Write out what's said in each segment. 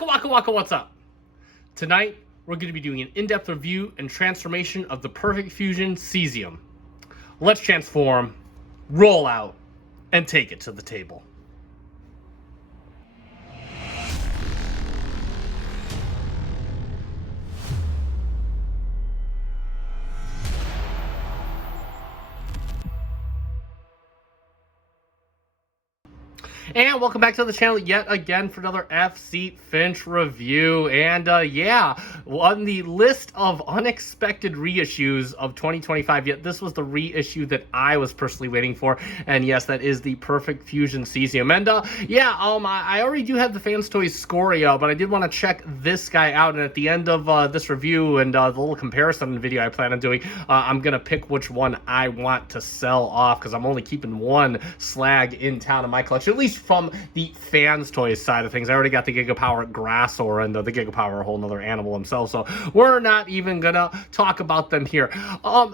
Waka, what's up? Tonight, we're going to be doing an in-depth review and transformation of the Perfect Fusion Cesium. Let's transform, roll out, and take it to the table. And welcome back to the channel yet again for another FC Finch review. And yeah, on the list of unexpected reissues of 2025, yet this was the reissue that I was personally waiting for. And yes, that is the Perfect Fusion Cesium. And yeah, I already do have the fanstoys Scoria, but I did want to check this guy out. And at the end of this review and the little comparison video I plan on doing, I'm going to pick which one I want to sell off, because I'm only keeping one Slag in town in my collection, at least from the fanstoys side of things. I already got the Gigapower Grasshopper, and the Gigapower, a whole nother animal himself, so we're not even gonna talk about them here.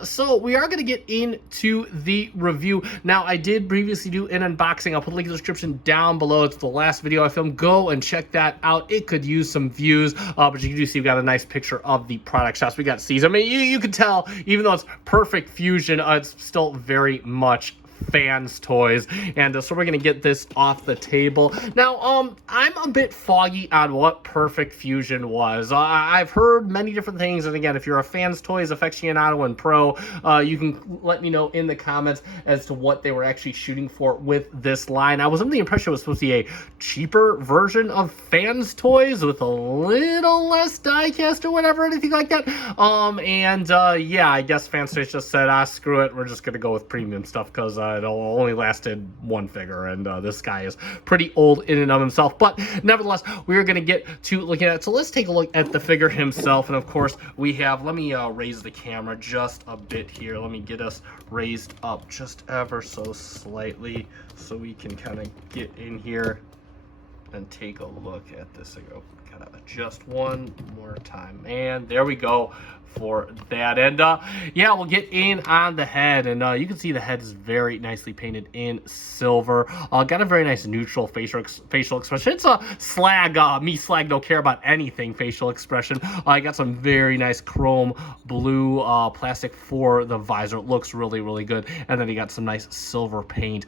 So we are gonna get into the review. Now, I did previously do an unboxing. I'll put a link in the description down below. It's the last video I filmed. Go and check that out. It could use some views, but you can do see we got a nice picture of the product shots. We got Cesium. I mean, you can tell, even though it's Perfect Fusion, it's still very much fans toys. And so we're gonna get this off the table now. I'm a bit foggy on what Perfect Fusion was. I've heard many different things, and again, if you're a fans toys aficionado and pro, you can let me know in the comments as to what they were actually shooting for with this line. I was under the impression it was supposed to be a cheaper version of fans toys with a little less diecast or whatever, anything like that. Yeah, I guess fans toys just said, screw it, we're just gonna go with premium stuff, because it only lasted one figure, and this guy is pretty old in and of himself. But nevertheless, we are going to get to looking at it. So let's take a look at the figure himself. And of course, we have, let me raise the camera just a bit here. Let me get us raised up just ever so slightly so we can kind of get in here and take a look at this. I'll kind of adjust one more time, and there we go for that. And yeah, we'll get in on the head, and you can see the head is very nicely painted in silver. Got a very nice neutral facial expression. It's a Slag. Me Slag don't care about anything facial expression. I got some very nice chrome blue plastic for the visor. It looks really good. And then you got some nice silver paint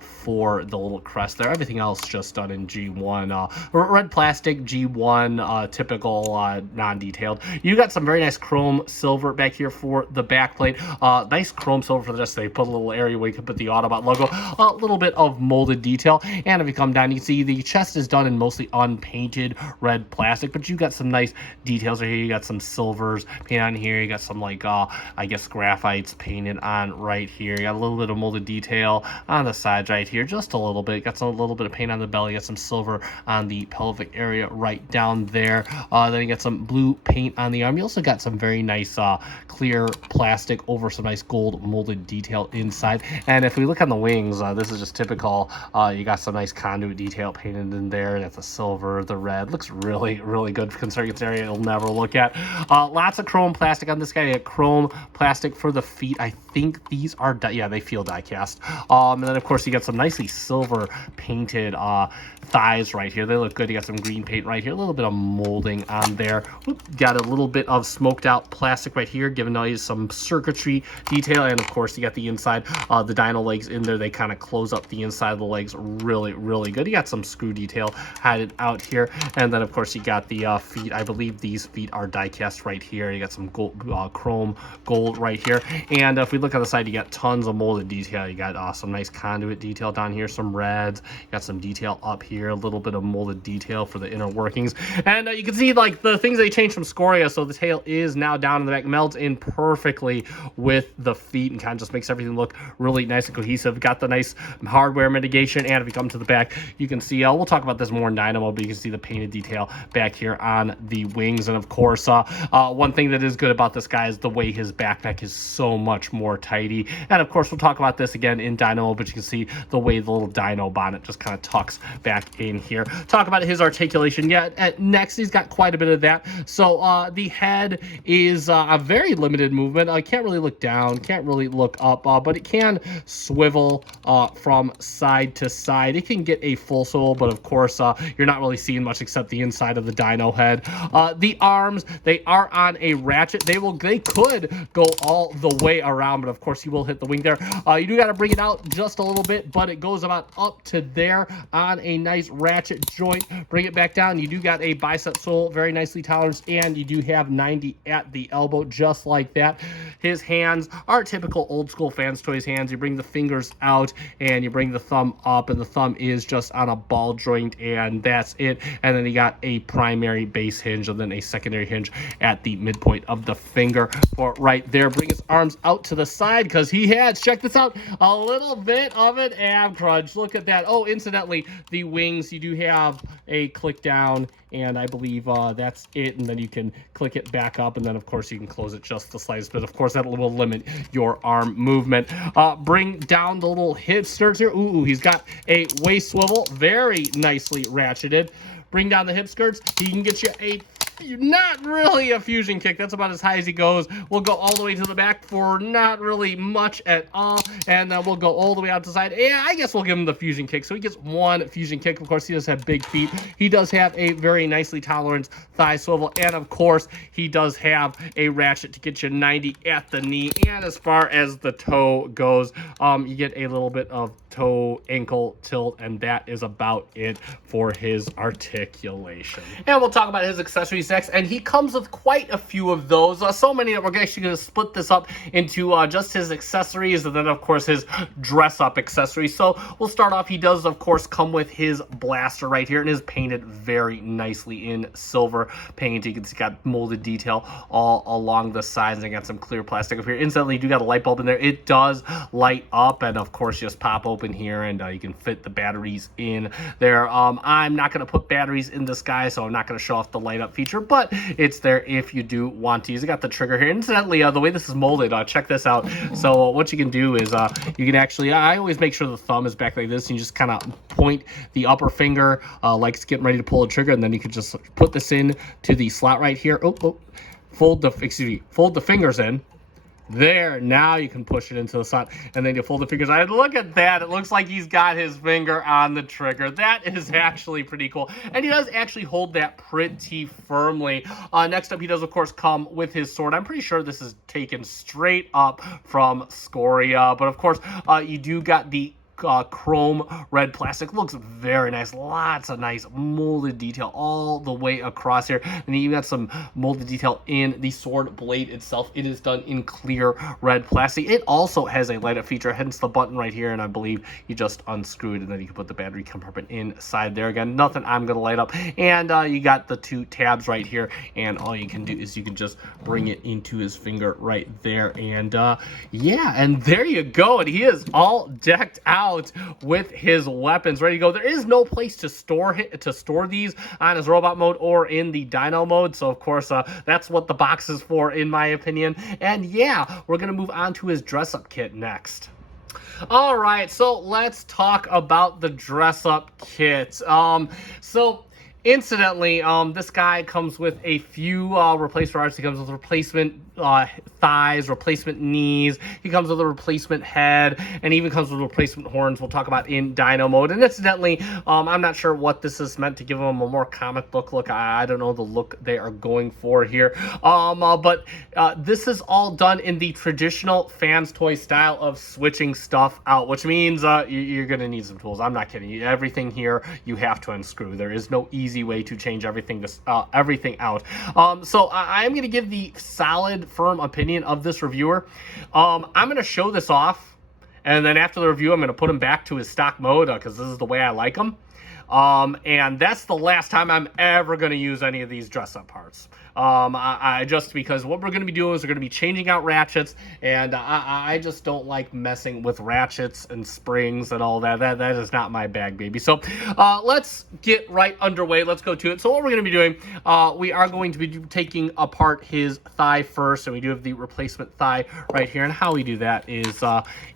for the little crest there. Everything else just done in G1 red plastic. G1 typical non-detailed. You got some very nice chrome silver back here for the back plate. Nice chrome silver for the chest. They put a little area where you can put the Autobot logo. A little bit of molded detail. And if you come down, you can see the chest is done in mostly unpainted red plastic, but you got some nice details right here. You got some silvers painted on here. You got some, like, I guess graphites painted on right here. You got a little bit of molded detail on the sides right here, just a little bit. Got some little bit of paint on the belly. You got some silver on the pelvic area right down there. Then you got some blue paint on the arm. You also got some very nice clear plastic over some nice gold molded detail inside. And if we look on the wings, this is just typical. You got some nice conduit detail painted in there. That's the silver, the red. Looks really good considering it's area you'll never look at. Lots of chrome plastic on this guy. You got chrome plastic for the feet. I think these are yeah, they feel die cast. And then of course you got some nicely silver painted thighs right here. They look good. You got some green paint right here, a little bit of molding on there. Got a little bit of smoked out plastic right here, giving you some circuitry detail. And of course you got the inside, the dino legs in there. They kind of close up the inside of the legs really good. You got some screw detail added out here. And then of course you got the feet. I believe these feet are die cast right here. You got some gold, chrome gold right here. And if we look on the side, you got tons of molded detail. You got some nice conduit detail down here, some reds. You got some detail up here, a little bit of molded detail for the inner workings. And you can see, like, the things they changed from Scoria. So the tail is now down in the back, melds in perfectly with the feet, and kind of just makes everything look really nice and cohesive. Got the nice hardware mitigation. And if you come to the back, you can see, we'll talk about this more in Dynamo, but you can see the painted detail back here on the wings. And of course, one thing that is good about this guy is the way his backpack is so much more tidy. And of course, we'll talk about this again in Dynamo, but you can see the way the little dino bonnet just kind of tucks back in in here. Talk about his articulation. Yeah, next he's got quite a bit of that. So the head is a very limited movement. I can't really look down, can't really look up, but it can swivel from side to side. It can get a full swivel, but of course you're not really seeing much except the inside of the dino head. The arms, they are on a ratchet. They could go all the way around, but of course you will hit the wing there. You do got to bring it out just a little bit, but it goes about up to there on a nice ratchet joint. Bring it back down. You do got a bicep sole, very nicely toleranced, and you do have 90 at the elbow, just like that. His hands are typical old school fanstoys hands. You bring the fingers out and you bring the thumb up, and the thumb is just on a ball joint, and that's it. And then you got a primary base hinge and then a secondary hinge at the midpoint of the finger for right there. Bring his arms out to the side because he has, check this out, a little bit of an ab crunch. Look at that. Oh, incidentally, the wings, you do have a click down, and I believe that's it. And then you can click it back up, and then of course you can close it just the slightest bit. Of course, that will limit your arm movement. Bring down the little hip skirts here. Ooh, he's got a waist swivel, very nicely ratcheted. Bring down the hip skirts. He can get you a not really a fusion kick. That's about as high as he goes. We'll go all the way to the back for not really much at all, and then we'll go all the way out to the side. Yeah, I guess we'll give him the fusion kick. So he gets one fusion kick. Of course, he does have big feet. He does have a very nicely tolerant thigh swivel, and of course, he does have a ratchet to get you 90 at the knee. And as far as the toe goes, you get a little bit of toe ankle tilt, and that is about it for his articulation. And we'll talk about his accessories next, and he comes with quite a few of those, so many that we're actually going to split this up into just his accessories and then of course his dress up accessories. So we'll start off, he does of course come with his blaster right here, and is painted very nicely in silver paint. You can see it's got molded detail all along the sides, and I got some clear plastic up here. Incidentally, you do got a light bulb in there. It does light up, and of course just pop open here, and you can fit the batteries in there. I'm not going to put batteries in this guy, so I'm not going to show off the light up feature, but it's there if you do want to use it. Got the trigger here. Incidentally, the way this is molded, check this out. So what you can do is you can actually, I always make sure the thumb is back like this, and you just kind of point the upper finger like it's getting ready to pull a trigger, and then you can just put this in to the slot right here. Fold the fingers in. There, now you can push it into the slot, and then you fold the fingers. Look at that. It looks like he's got his finger on the trigger. That is actually pretty cool, and he does actually hold that pretty firmly. Next up, he does of course come with his sword. I'm pretty sure this is taken straight up from Scoria, but of course you do got the chrome red plastic. Looks very nice. Lots of nice molded detail all the way across here, and you even got some molded detail in the sword blade itself. It is done in clear red plastic. It also has a light up feature, hence the button right here, and I believe you just unscrew it, and then you can put the battery compartment inside there. Again, nothing I'm gonna light up, and you got the two tabs right here, and all you can do is you can just bring it into his finger right there, and yeah, and there you go, and he is all decked out with his weapons ready to go. There is no place to store these on his robot mode or in the dino mode, so of course that's what the box is for, in my opinion. And yeah, we're gonna move on to his dress up kit next. All right, so let's talk about the dress up kit. So incidentally, this guy comes with a few replacement parts. He comes with replacement thighs, replacement knees. He comes with a replacement head, and even comes with replacement horns. We'll talk about in dino mode. And incidentally, I'm not sure what this is meant to give him a more comic book look. I don't know the look they are going for here. But this is all done in the traditional fans toy style of switching stuff out, which means you're gonna need some tools. I'm not kidding you. Everything here you have to unscrew. There is no easy way to change everything out. So I'm gonna give the solid, firm opinion of this reviewer. I'm gonna show this off, and then after the review I'm gonna put him back to his stock mode because this is the way I like him. And that's the last time I'm ever going to use any of these dress-up parts. I just, because what we're going to be doing is we're going to be changing out ratchets, and I just don't like messing with ratchets and springs and all that. That is not my bag, baby. So let's get right underway. Let's go to it. So what we're going to be doing, we are going to be taking apart his thigh first, and we do have the replacement thigh right here. And how we do that is,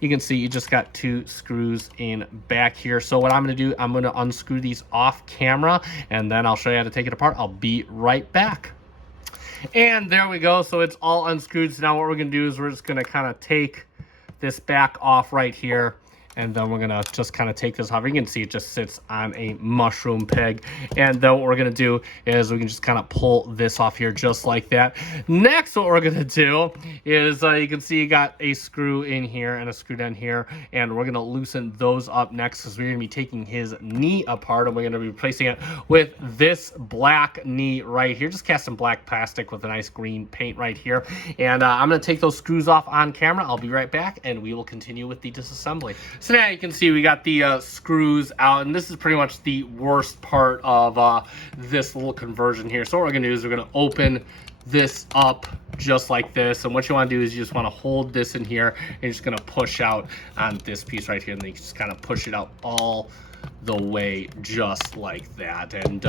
you can see you just got two screws in back here. So what I'm going to do, I'm going to unscrew unscrew these off camera, and then I'll show you how to take it apart. I'll be right back. And there we go. So it's all unscrewed. So now what we're going to do is we're just going to kind of take this back off right here. And then we're going to just kind of take this off. You can see it just sits on a mushroom peg. And then what we're going to do is we can just kind of pull this off here just like that. Next, what we're going to do is you can see you got a screw in here and a screw down here. And we're going to loosen those up next because we're going to be taking his knee apart. And we're going to be replacing it with this black knee right here. Just cast some black plastic with a nice green paint right here. And I'm going to take those screws off on camera. I'll be right back and we will continue with the disassembly. So now you can see we got the screws out, and this is pretty much the worst part of this little conversion here. So what we're going to do is we're going to open this up just like this, and what you want to do is you just want to hold this in here, and you're just going to push out on this piece right here, and then you just kind of push it out all the way just like that. And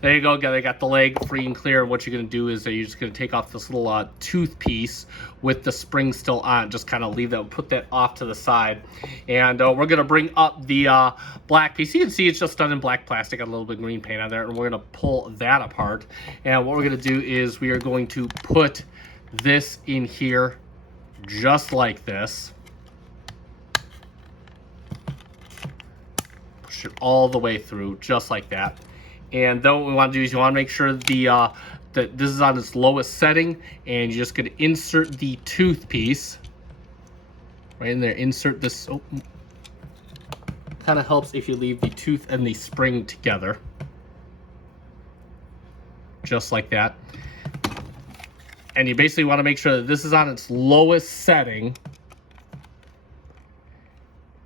there you go. They got the leg free and clear. And what you're going to do is you're just going to take off this little tooth piece with the spring still on. Just kind of leave that, put that off to the side. And we're going to bring up the black piece. You can see it's just done in black plastic, got a little bit of green paint on there, and we're going to pull that apart. And what we're going to do is we are going to put this in here just like this. It all the way through just like that. And then what we want to do is you want to make sure the that this is on its lowest setting, and you're just going to insert the tooth piece right in there. Insert this. Oh, kind of helps if you leave the tooth and the spring together just like that. And you basically want to make sure that this is on its lowest setting.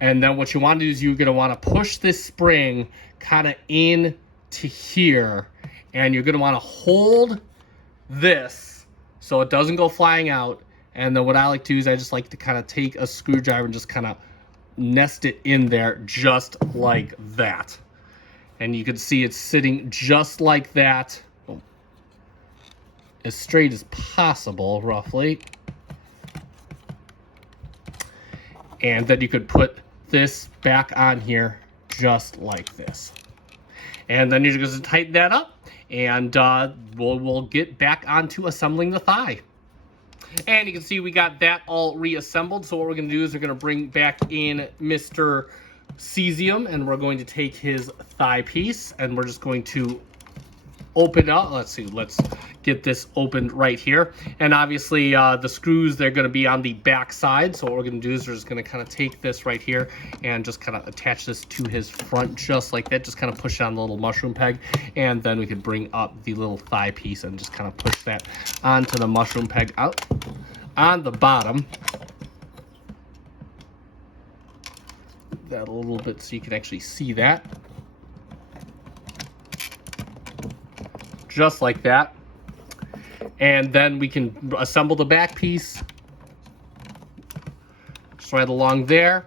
And then what you want to do is you're going to want to push this spring kind of in to here. And you're going to want to hold this so it doesn't go flying out. And then what I like to do is I just like to kind of take a screwdriver and just kind of nest it in there just like that. And you can see it's sitting just like that. As straight as possible, roughly. And then you could put this back on here just like this. And then you're just going to tighten that up, and we'll get back onto assembling the thigh. And you can see we got that all reassembled. So what we're going to do is we're going to bring back in Mr. Cesium, and we're going to take his thigh piece, and we're just going to open up. Let's see, let's get this opened right here. And obviously the screws, they're going to be on the back side. So what we're going to do is we're just going to kind of take this right here and just kind of attach this to his front just like that. Just kind of push down the little mushroom peg, and then we could bring up the little thigh piece and just kind of push that onto the mushroom peg out on the bottom. That a little bit so you can actually see that. Just like that. And then we can assemble the back piece just right along there.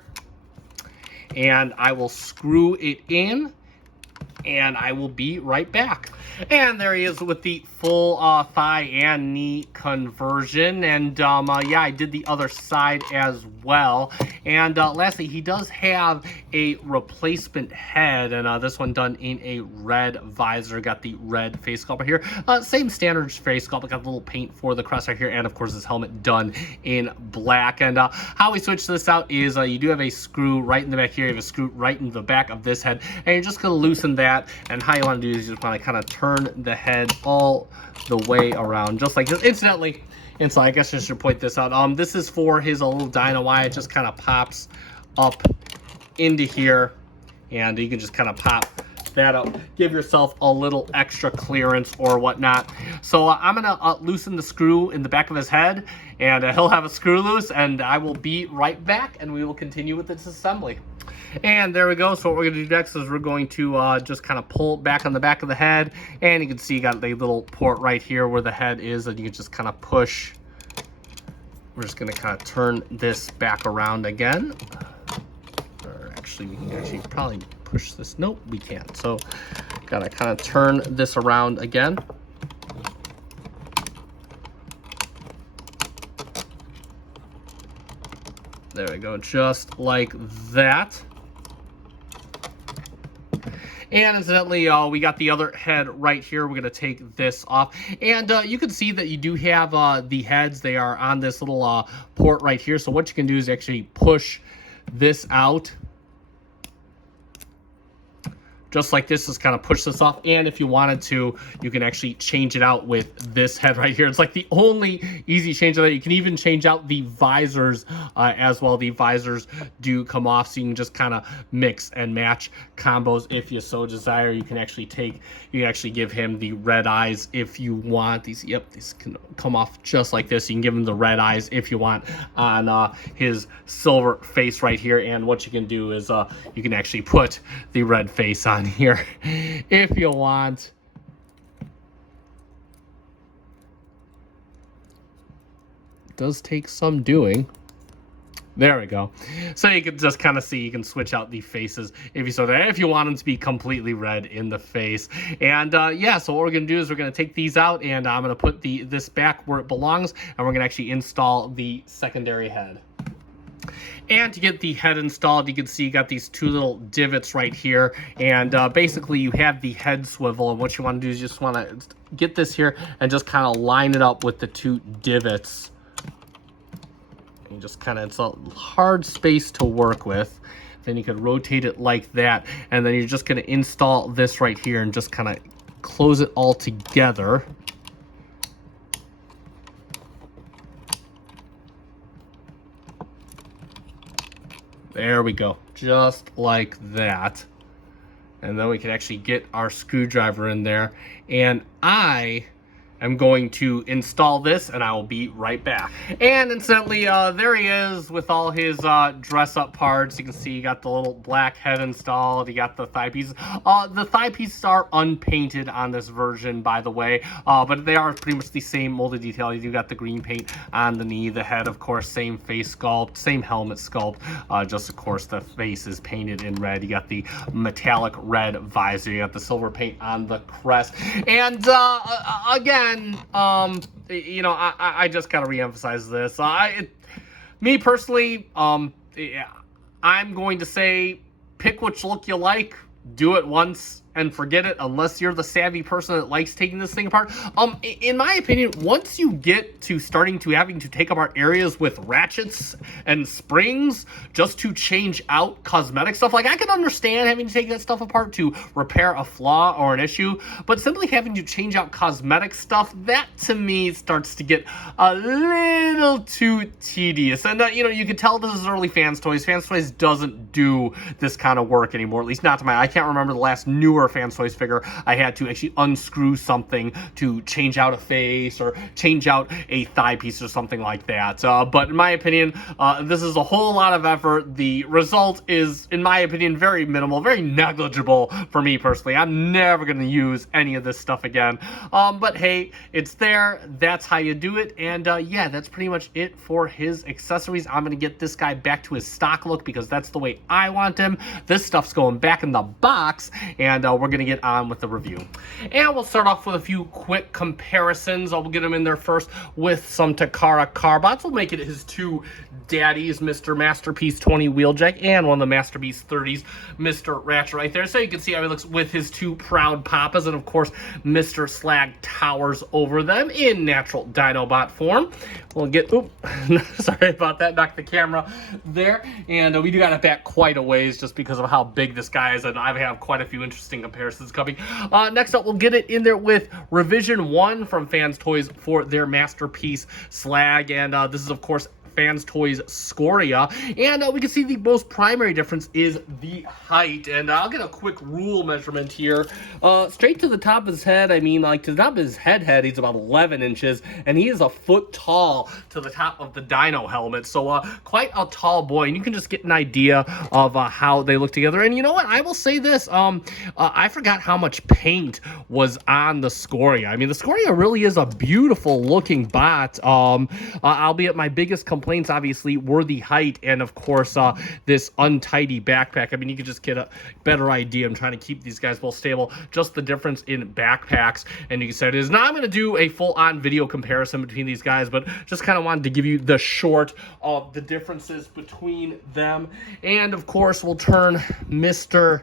And I will screw it in, and I will be right back. And there he is with the full thigh and knee conversion. And yeah, I did the other side as well. And lastly, he does have a replacement head, and this one done in a red visor. Got the red face sculpt right here. Same standard face sculpt. Got a little paint for the crest right here, and of course his helmet done in black. And how we switch this out is you do have a screw right in the back here. You have a screw right in the back of this head, and you're just going to loosen that. And how you want to do is you just want to kind of turn the head all the way around just like this. Incidentally, and so I guess I should point this out. This is for his little dino eye. It just kind of pops up into here, and you can just kind of pop that up. Give yourself a little extra clearance or whatnot. So I'm gonna loosen the screw in the back of his head, and he'll have a screw loose, and I will be right back, and we will continue with this assembly. And there we go. So what we're going to do next is we're going to just kind of pull back on the back of the head, and you can see you got the little port right here where the head is, and you can just kind of push. We're just going to kind of turn this back around again. Or actually, we can actually probably push this. Nope, we can't. So got to kind of turn this around again. There we go, just like that. And incidentally, we got the other head right here. We're going to take this off. And you can see that you do have the heads. They are on this little port right here. So what you can do is actually push this out. Just like this, just kind of push this off. And if you wanted to, you can actually change it out with this head right here. It's like the only easy change of that. You can even change out the visors as well. The visors do come off, so you can just kind of mix and match combos if you so desire. You can actually give him the red eyes if you want. These can come off just like this. You can give him the red eyes if you want on his silver face right here. And what you can do is you can actually put the red face on here if you want. It does take some doing. There we go. So you can just kind of see, you can switch out the faces if you so there, if you want them to be completely red in the face. And yeah, so what we're going to do is we're going to take these out, and I'm going to put this back where it belongs, and we're going to actually install the secondary head. And to get the head installed, you can see you got these two little divots right here. And basically you have the head swivel. And what you want to do is you just want to get this here and just kind of line it up with the two divots. And you just kind of, it's a hard space to work with. Then you could rotate it like that. And then you're just going to install this right here and just kind of close it all together. There we go, just like that. And then we can actually get our screwdriver in there. And I'm going to install this, and I will be right back. And incidentally, there he is with all his dress-up parts. You can see you got the little black head installed. You got the thigh pieces. The thigh pieces are unpainted on this version, by the way, but they are pretty much the same molded detail. You do got the green paint on the knee. The head, of course, same face sculpt, same helmet sculpt. Just, of course, the face is painted in red. You got the metallic red visor. You got the silver paint on the crest. And again, you know, I just gotta reemphasize this. Me personally, yeah, I'm going to say pick which look you like, do it once and forget it, unless you're the savvy person that likes taking this thing apart. In my opinion, once you get to starting to having to take apart areas with ratchets and springs just to change out cosmetic stuff, like I can understand having to take that stuff apart to repair a flaw or an issue, but simply having to change out cosmetic stuff, that to me starts to get a little too tedious. And you know, you can tell this is early fanstoys. Fanstoys doesn't do this kind of work anymore, at least not to my, I can't remember the last newer fanstoys figure I had to actually unscrew something to change out a face or change out a thigh piece or something like that. But in my opinion, this is a whole lot of effort. The result is, in my opinion, very minimal, very negligible for me personally. I'm never going to use any of this stuff again. But hey, it's there. That's how you do it. And yeah, that's pretty much it for his accessories. I'm going to get this guy back to his stock look because that's the way I want him. This stuff's going back in the box, and we're going to get on with the review. And we'll start off with a few quick comparisons. I'll get him in there first with some Takara Carbots. We'll make it his two daddies, Mr. Masterpiece 20 Wheeljack and one of the Masterpiece 30s, Mr. Ratchet right there. So you can see how he looks with his two proud papas, and of course Mr. Slag towers over them in natural Dinobot form. We'll get, sorry about that, knocked the camera there. And we do got it back quite a ways just because of how big this guy is, and I have quite a few interesting comparisons coming. Next up, we'll get it in there with Revision 1 from fanstoys for their Masterpiece Slag, and this is, of course, fanstoys Scoria, and we can see the most primary difference is the height. And I'll get a quick rule measurement here. Straight to the top of his head, I mean, like to the top of his head, he's about 11 inches, and he is a foot tall to the top of the dino helmet. So quite a tall boy, and you can just get an idea of how they look together. And you know what? I will say this. I forgot how much paint was on the Scoria. I mean, the Scoria really is a beautiful looking bot. Albeit my biggest complaints obviously were the height and of course this untidy backpack. I mean, you could just get a better idea. I'm trying to keep these guys both stable, just the difference in backpacks, and you can say it is. Now I'm going to do a full-on video comparison between these guys, but just kind of wanted to give you the short of the differences between them. And of course we'll turn Mr.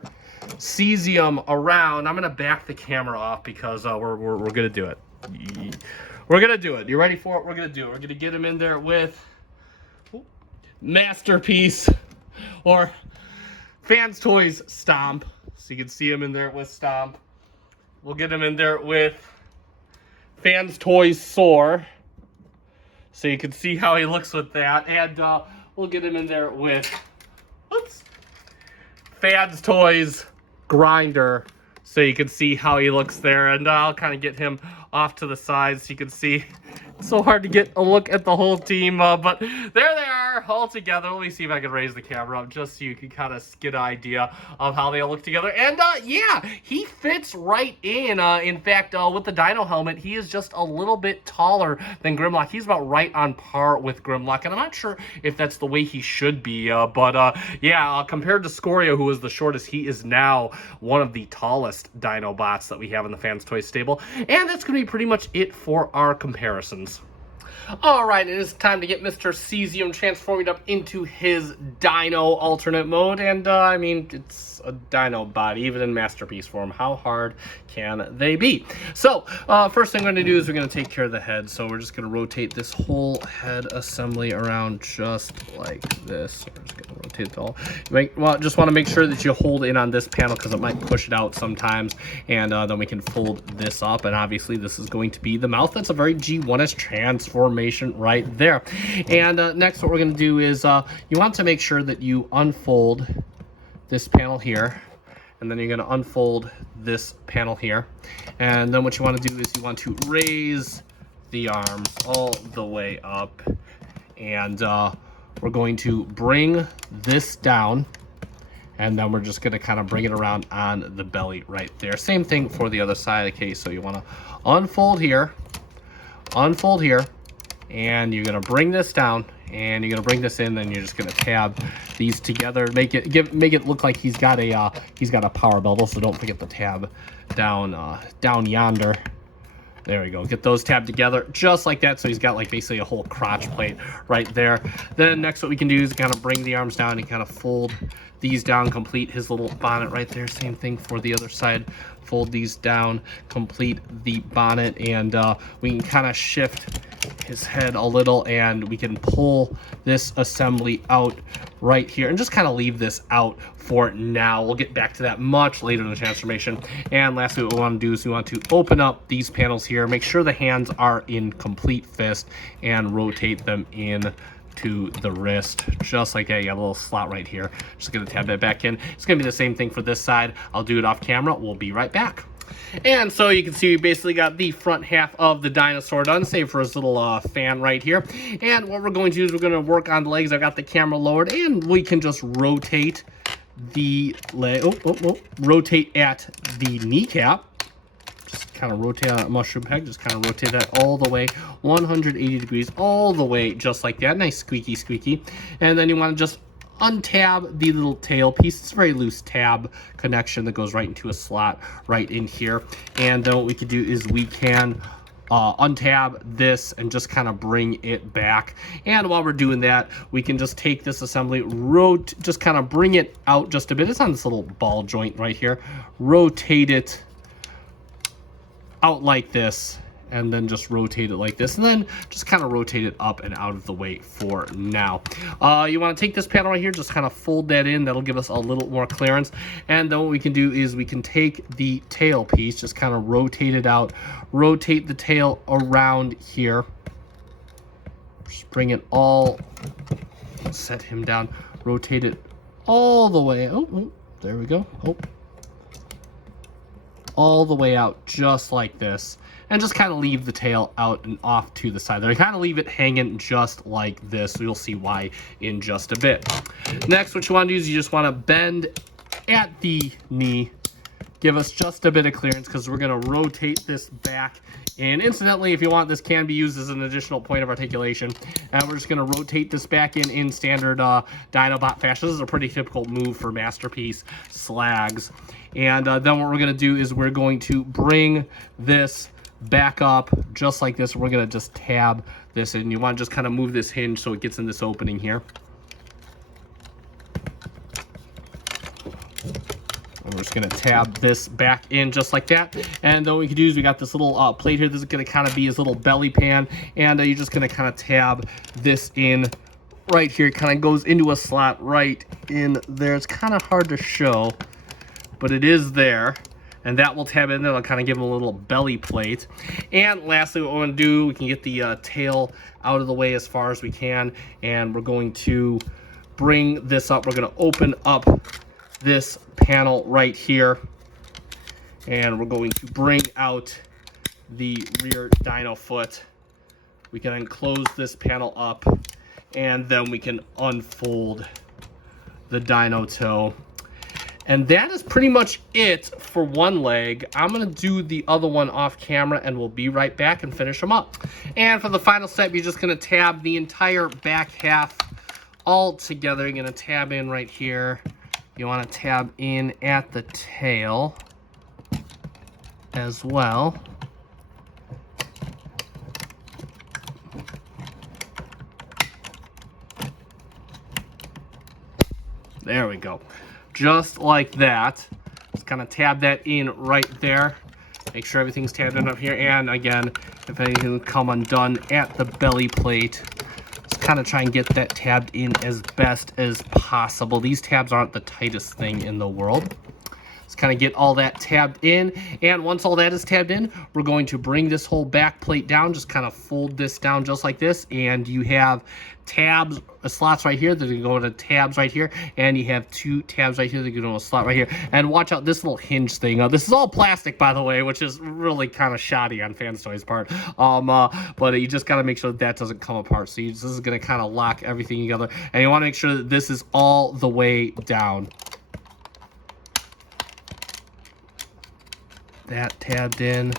Cesium around. I'm gonna back the camera off because we're gonna do it. We're gonna do it. You ready for it? We're gonna do it. We're gonna get him in there with Masterpiece or fanstoys Stomp, so you can see him in there with Stomp. We'll get him in there with fanstoys Soar, so you can see how he looks with that, and we'll get him in there with fanstoys Grinder, so you can see how he looks there, and I'll kind of get him off to the side so you can see. It's so hard to get a look at the whole team, but there they are all together. Let me see if I can raise the camera up just so you can kind of get an idea of how they all look together. And yeah, he fits right in. In fact, with the Dino helmet, he is just a little bit taller than Grimlock. He's about right on par with Grimlock, and I'm not sure if that's the way he should be. But yeah, compared to Scoria, who was the shortest, he is now one of the tallest Dinobots that we have in the fanstoys stable. And that's going to be pretty much it for our comparisons. Alright, it is time to get Mr. Cesium transforming up into his Dino alternate mode, and I mean, it's a Dinobot, even in Masterpiece form. How hard can they be? So, first thing we're going to do is we're going to take care of the head, so we're just going to rotate this whole head assembly around just like this. We're just going to rotate it all. Just want to make sure that you hold in on this panel because it might push it out sometimes, and then we can fold this up, and obviously this is going to be the mouth. That's a very G1-ish transformation right there. And next what we're going to do is you want to make sure that you unfold this panel here, and then you're going to unfold this panel here, and then what you want to do is you want to raise the arms all the way up, and we're going to bring this down, and then we're just going to kind of bring it around on the belly right there. Same thing for the other side of the case. So you want to unfold here, and you're going to bring this down, and you're going to bring this in, then you're just going to tab these together, make it look like he's got a power bevel, so don't forget the tab down yonder. There we go. Get those tabbed together just like that, so he's got like basically a whole crotch plate right there. Then next what we can do is kind of bring the arms down and kind of fold these down, complete his little bonnet right there. Same thing for the other side. Fold these down, complete the bonnet, and we can kind of shift his head a little, and we can pull this assembly out right here and just kind of leave this out for now. We'll get back to that much later in the transformation. And lastly, what we want to do is we want to open up these panels here, make sure the hands are in complete fist, and rotate them in to the wrist, just like that. You got a little slot right here. Just gonna tab that back in. It's gonna be the same thing for this side. I'll do it off camera. We'll be right back. And so you can see we basically got the front half of the dinosaur done, save for his little fan right here. And what we're going to do is we're going to work on the legs. I've got the camera lowered, and we can just rotate the leg. Rotate at the kneecap. Just kind of rotate on that mushroom peg. Just kind of rotate that all the way 180 degrees, all the way just like that. Nice squeaky. And then you want to just untab the little tail piece. It's a very loose tab connection that goes right into a slot right in here. And then what we can do is we can untab this and just kind of bring it back. And while we're doing that, we can just take this assembly, just kind of bring it out just a bit. It's on this little ball joint right here. Rotate it out like this, and then just rotate it like this, and then just kind of rotate it up and out of the way for now. You want to take this panel right here, just kind of fold that in. That'll give us a little more clearance. And then what we can do is we can take the tail piece, just kind of rotate it out, rotate the tail around here, just bring it all, set him down, rotate it all the way. Oh, there we go. All the way out just like this, and just kind of leave the tail out and off to the side there. Kind of leave it hanging just like this. You'll see why in just a bit. Next, what you want to do is you just want to bend at the knee, give us just a bit of clearance, because we're going to rotate this back. And incidentally, if you want, this can be used as an additional point of articulation. And we're just going to rotate this back in standard Dinobot fashion. This is a pretty typical move for Masterpiece Slags. And then what we're going to do is we're going to bring this back up just like this. We're going to just tab this in. You want to just kind of move this hinge so it gets in this opening here. And we're just gonna tab this back in just like that. And then what we can do is we got this little plate here. This is gonna kind of be his little belly pan, and you're just gonna kind of tab this in right here. It kind of goes into a slot right in there. It's kind of hard to show, but it is there. And that will tab in there. It'll kind of give him a little belly plate. And lastly, what we want to do, we can get the tail out of the way as far as we can. And we're going to bring this up. We're going to open up this panel right here. And we're going to bring out the rear dino foot. We can then close this panel up. And then we can unfold the dino toe. And that is pretty much it for one leg. I'm gonna do the other one off camera and we'll be right back and finish them up. And for the final step, you're just gonna tab the entire back half all together. You're gonna tab in right here. You wanna tab in at the tail as well. There we go. Just like that. Just kind of tab that in right there. Make sure everything's tabbed in up here. And again, if anything will come undone at the belly plate, just kind of try and get that tabbed in as best as possible. These tabs aren't the tightest thing in the world. Just kind of get all that tabbed in. And once all that is tabbed in, we're going to bring this whole back plate down. Just kind of fold this down just like this. And you have tabs, slots right here. They're going to go into tabs right here. And you have two tabs right here. They're going to go to a slot right here. And watch out this little hinge thing. This is all plastic, by the way, which is really kind of shoddy on fanstoys part. But you just got to make sure that doesn't come apart. So this is going to kind of lock everything together. And you want to make sure that this is all the way down. That tabbed in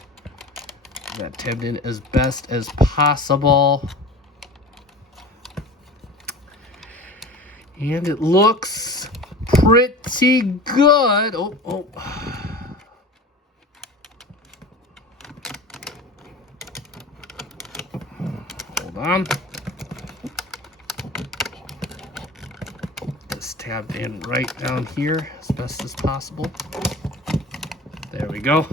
as best as possible. And it looks pretty good. Oh. Hold on. This tabbed in right down here as best as possible. There we go.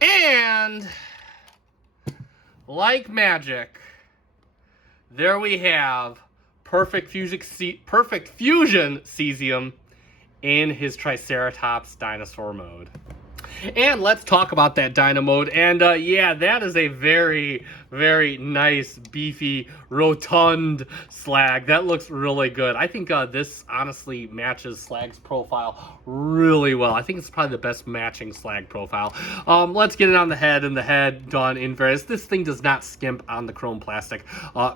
And like magic, there we have Perfect Fusion Cesium in his Triceratops dinosaur mode. And let's talk about that dino mode. And yeah, that is a very, very nice, beefy, rotund Slag. That looks really good. I think this honestly matches Slag's profile really well. I think it's probably the best matching Slag profile. Let's get it on the head, and the head done in various. This thing does not skimp on the chrome plastic.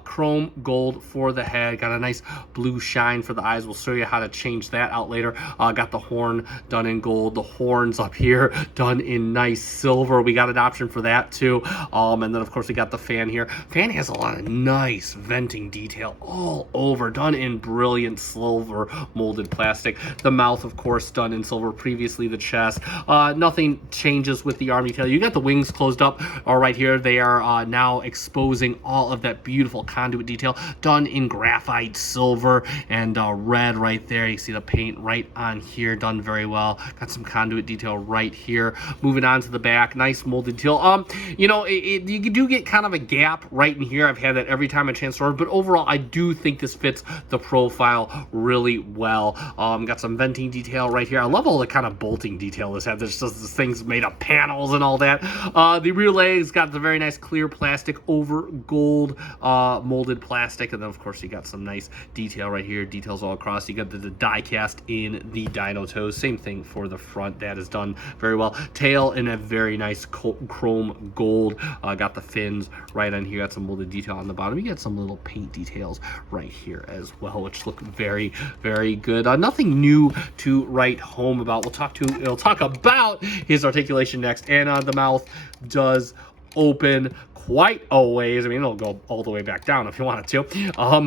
Chrome gold for the head. Got a nice blue shine for the eyes. We'll show you how to change that out later. Got the horn done in gold. The horns up here done in nice silver. We got an option for that too. And then of course we got the fan here. Fan has a lot of nice venting detail all over, done in brilliant silver molded plastic. The mouth, of course, done in silver. Previously the chest. Nothing changes with the arm detail. You got the wings closed up right here. They are now exposing all of that beautiful conduit detail, done in graphite silver and red right there. You see the paint right on here, done very well. Got some conduit detail right here. Moving on to the back, nice molded detail. You know, you do get kind of a gap right in here. I've had that every time I transform, but overall I do think this fits the profile really well. Got some venting detail right here. I love all the kind of bolting detail this has. There's just this thing's made of panels and all that. The rear legs got the very nice clear plastic over gold molded plastic, and then of course you got some nice detail right here, details all across. You got the die cast in the dino toes. Same thing for the front. That is done very well. Tail in a very nice chrome gold. Got the fins right on here. Got some molded detail on the bottom. You got some little paint details right here as well, which look very, very good. Nothing new to write home about. We'll talk about his articulation next. And the mouth does open quite a ways. I mean, it'll go all the way back down if you want it to,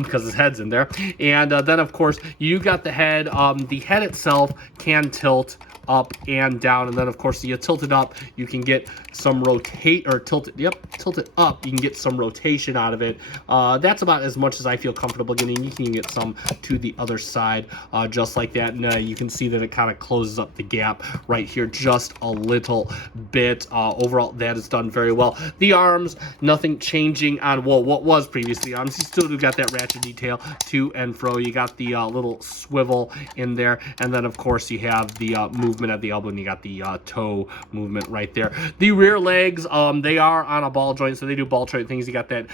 because his head's in there. And then, of course, you got the head. The head itself can tilt up and down, and then of course you tilt it up, you can get some tilt it up, you can get some rotation out of it. That's about as much as I feel comfortable getting. You can get some to the other side, just like that, and you can see that it kind of closes up the gap right here just a little bit. Overall, that is done very well. The arms, nothing changing on what was previously arms. You still do got that ratchet detail to and fro. You got the little swivel in there, and then of course you have the movement at the elbow, and you got the toe movement right there. The rear legs, they are on a ball joint, so they do ball joint things. You got that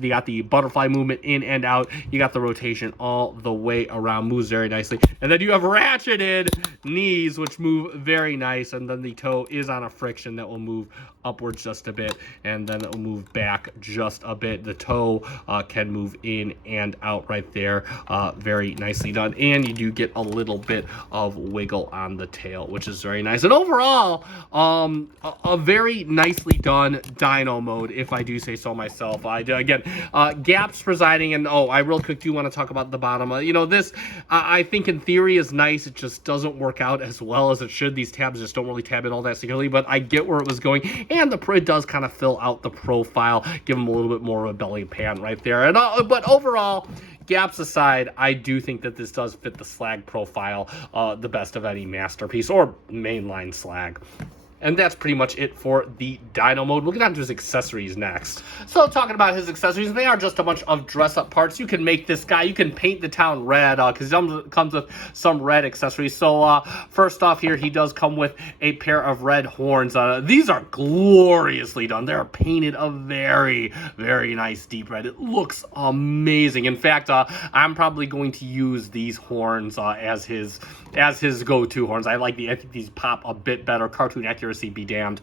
you got the butterfly movement in and out. You got the rotation all the way around, moves very nicely. And then you have ratcheted knees, which move very nice, and then the toe is on a friction that will move upwards just a bit, and then it will move back just a bit. The toe can move in and out right there, very nicely done, and you do get a little bit of wiggle on the tail, which is very nice. And overall, a very nicely done dyno mode, if I do say so myself. Again, gaps presiding, and I real quick do want to talk about the bottom. You know, this I think in theory is nice. It just doesn't work out as well as it should. These tabs just don't really tab in all that securely, but I get where it was going, and it does kind of fill out the profile, give them a little bit more of a belly pan right there. And but overall, gaps aside, I do think that this does fit the Slag profile the best of any masterpiece or mainline Slag. And that's pretty much it for the dyno mode. We'll get on to his accessories next. So talking about his accessories, they are just a bunch of dress-up parts. You can make this guy, you can paint the town red, because it comes with some red accessories. So first off here, he does come with a pair of red horns. These are gloriously done. They're painted a very, very nice deep red. It looks amazing. In fact, I'm probably going to use these horns as his go-to horns. I think these pop a bit better. Cartoon accuracy be damned.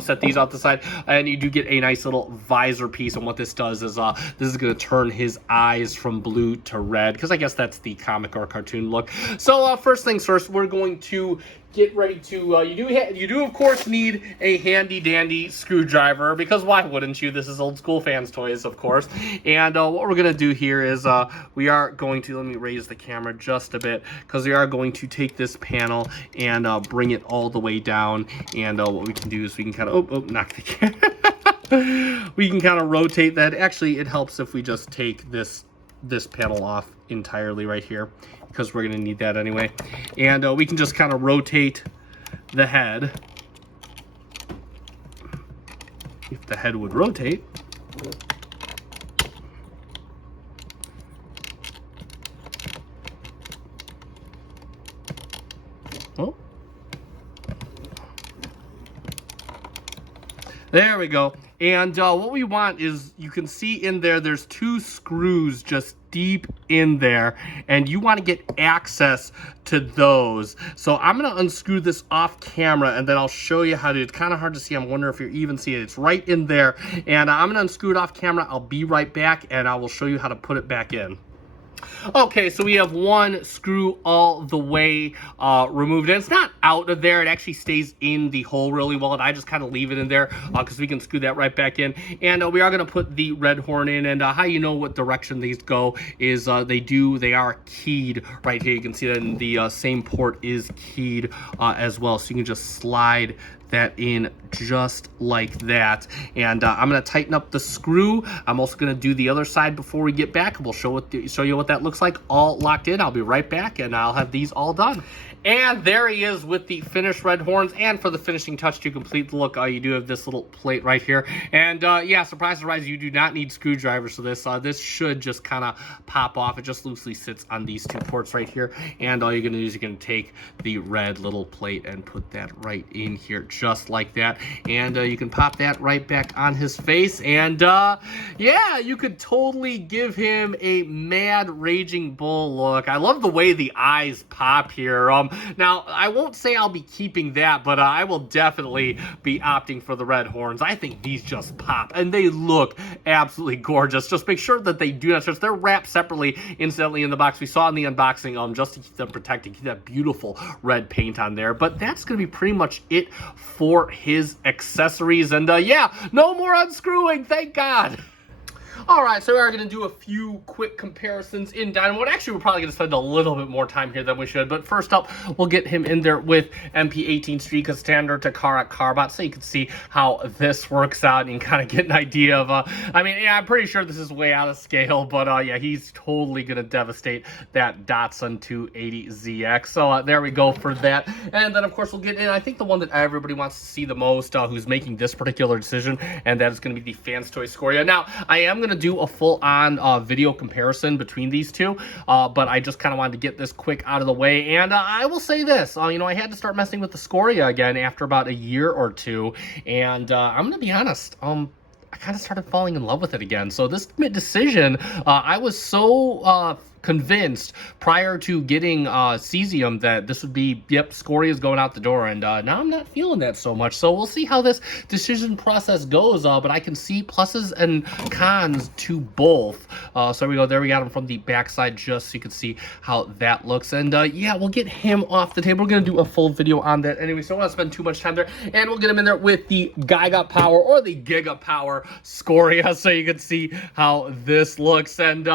Set these off the side, and you do get a nice little visor piece. And what this does is this is going to turn his eyes from blue to red, because I guess that's the comic or cartoon look. So first things first, we're going to get ready to, you do of course need a handy dandy screwdriver, because why wouldn't you? This is old school fans toys, of course. And what we're going to do here is we are going to, let me raise the camera just a bit, because we are going to take this panel and bring it all the way down. And what we can do is we can kind of, knock the camera. We can kind of rotate that. Actually, it helps if we just take this panel off entirely right here, because we're going to need that anyway. And we can just kind of rotate the head. If the head would rotate. Oh. There we go. And what we want is, you can see in there, there's two screws just deep in there, and you want to get access to those. So I'm going to unscrew this off camera, and then I'll show you how to. It's kind of hard to see. I'm wondering if you're even seeing it. It's right in there, and I'm going to unscrew it off camera. I'll be right back, and I will show you how to put it back in. Okay, so we have one screw all the way removed, and it's not out of there. It actually stays in the hole really well, and I just kind of leave it in there because we can screw that right back in. And we are going to put the red horn in, and how you know what direction these go is they are keyed right here. You can see that in the same port is keyed as well, so you can just slide that in just like that. And I'm going to tighten up the screw. I'm also going to do the other side before we get back. We'll show you what that looks like all locked in. I'll be right back, and I'll have these all done. And there he is with the finished red horns. And for the finishing touch to complete the look, you do have this little plate right here. And yeah, surprise, surprise, you do not need screwdrivers for this. This should just kind of pop off. It just loosely sits on these two ports right here. And all you're going to do is you're going to take the red little plate and put that right in here, just like that. And you can pop that right back on his face. And yeah, you could totally give him a mad raging bull look. I love the way the eyes pop here. Now, I won't say I'll be keeping that, but I will definitely be opting for the red horns. I think these just pop, and they look absolutely gorgeous. Just make sure that they do not stretch. They're wrapped separately, incidentally, in the box. We saw in the unboxing, just to keep them protected, keep that beautiful red paint on there. But that's going to be pretty much it for his accessories. And yeah, no more unscrewing, thank God. All right, so we are going to do a few quick comparisons in Dynamo. Actually, we're probably going to spend a little bit more time here than we should. But first up, we'll get him in there with MP18 Strika Standard Takara Carbot, so you can see how this works out and kind of get an idea of, I mean, yeah, I'm pretty sure this is way out of scale, but yeah, he's totally going to devastate that Datsun 280ZX. So there we go for that. And then, of course, we'll get in, I think, the one that everybody wants to see the most, who's making this particular decision, and that is going to be the fanstoys Scoria. Now, I am going to do a full-on video comparison between these two, but I just kind of wanted to get this quick out of the way. And I will say this, you know, I had to start messing with the Scoria again after about a year or two, and I'm going to be honest, I kind of started falling in love with it again. So this decision, I was so convinced prior to getting Cesium that this would be, yep, Scoria's going out the door, and now I'm not feeling that so much. So we'll see how this decision process goes, but I can see pluses and cons to both. So there we go, there we got him from the backside, just so you can see how that looks. And yeah, we'll get him off the table. We're gonna do a full video on that anyway, so I don't want to spend too much time there. And we'll get him in there with the Giga Power or the Giga Power Scoria, so you can see how this looks. And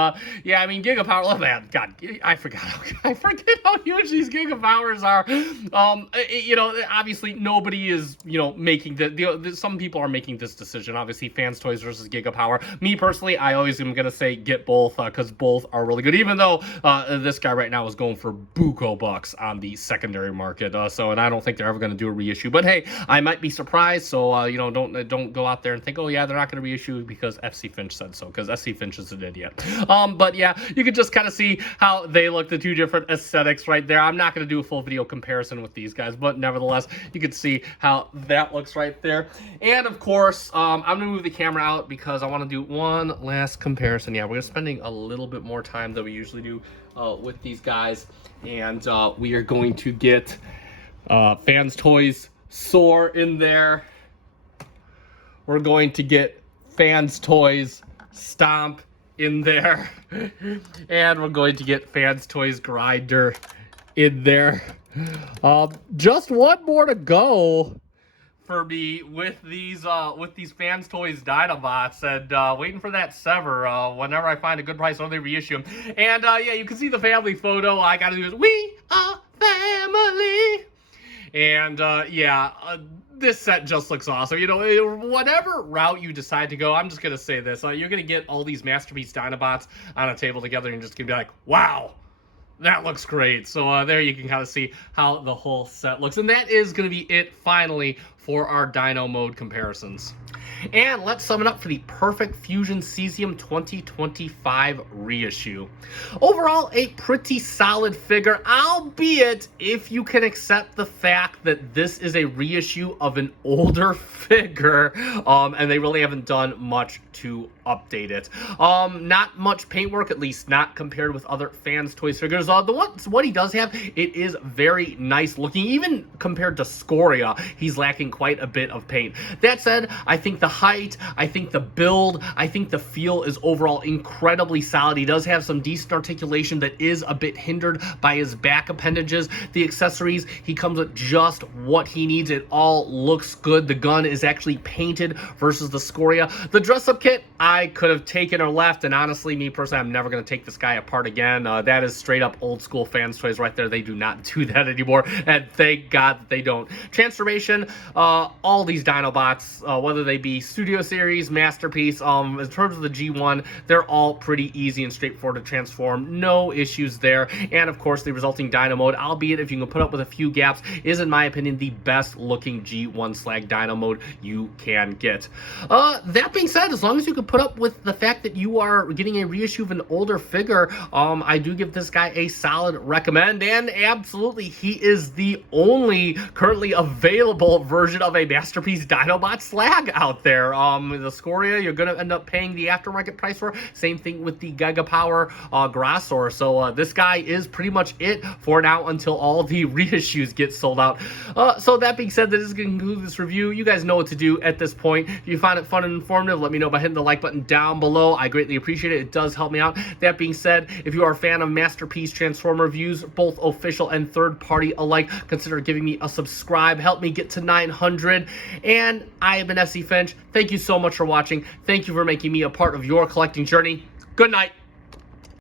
yeah, I mean, Giga Power, oh man, God, I forget how huge these Giga Powers are. You know, obviously nobody is, you know, making some people are making this decision. Obviously, fanstoys versus Giga Power. Me personally, I always am gonna say get both, because both are really good. Even though this guy right now is going for buco bucks on the secondary market. So, and I don't think they're ever gonna do a reissue. But hey, I might be surprised. So you know, don't go out there and think, oh yeah, they're not gonna reissue because FC Finch said so, because FC Finch is an idiot. But yeah, you can just kind of see how they look, the two different aesthetics right there. I'm not going to do a full video comparison with these guys, but nevertheless, you can see how that looks right there. And of course, I'm going to move the camera out because I want to do one last comparison. Yeah, we're spending a little bit more time than we usually do with these guys, and we are going to get fanstoys Soar in there. We're going to get fanstoys Stomp in there, and we're going to get fanstoys Grinder in there. Just one more to go for me with these fanstoys Dinobots, and waiting for that Sever whenever I find a good price or they reissue them. And yeah, you can see the family photo. All I gotta do is we are family. And yeah, this set just looks awesome. You know, whatever route you decide to go, I'm just gonna say this: you're gonna get all these Masterpiece Dinobots on a table together, and you're just gonna be like, wow, that looks great. So there you can kind of see how the whole set looks. And that is going to be it, finally, for our Dino mode comparisons. And let's sum it up for the Perfect Fusion Cesium 2025 reissue. Overall, a pretty solid figure, albeit if you can accept the fact that this is a reissue of an older figure, and they really haven't done much to update it. Not much paintwork, at least not compared with other fanstoys figures. What he does have, it is very nice looking. Even compared to Scoria, he's lacking quite a bit of paint. That said, I think the height, I think the build, I think the feel is overall incredibly solid. He does have some decent articulation that is a bit hindered by his back appendages. The accessories, he comes with just what he needs. It all looks good. The gun is actually painted versus the Scoria. The dress-up kit, I could have taken or left, and honestly, me personally, I'm never going to take this guy apart again. That is straight up old school fanstoys right there. They do not do that anymore, and thank God that they don't. Transformation, all these Dinobots, whether they be Studio Series, Masterpiece, in terms of the G1, they're all pretty easy and straightforward to transform. No issues there. And of course, the resulting Dino mode, albeit if you can put up with a few gaps, is in my opinion the best looking G1 Slag Dino mode you can get. That being said, as long as you can put up with the fact that you are getting a reissue of an older figure, I do give this guy a solid recommend. And absolutely, he is the only currently available version of a Masterpiece Dinobot Slag out there. The Scoria, you're going to end up paying the aftermarket price for. Same thing with the Gigapower Grassor. So this guy is pretty much it for now until all the reissues get sold out. So that being said, that is going to conclude this review. You guys know what to do at this point. If you find it fun and informative, let me know by hitting the like button down below. I greatly appreciate it. It does help me out. That being said, if you are a fan of Masterpiece Transformer reviews, both official and third party alike, consider giving me a subscribe. Help me get to 900. And I have been FC Finch. Thank you so much for watching. Thank you for making me a part of your collecting journey. Good night.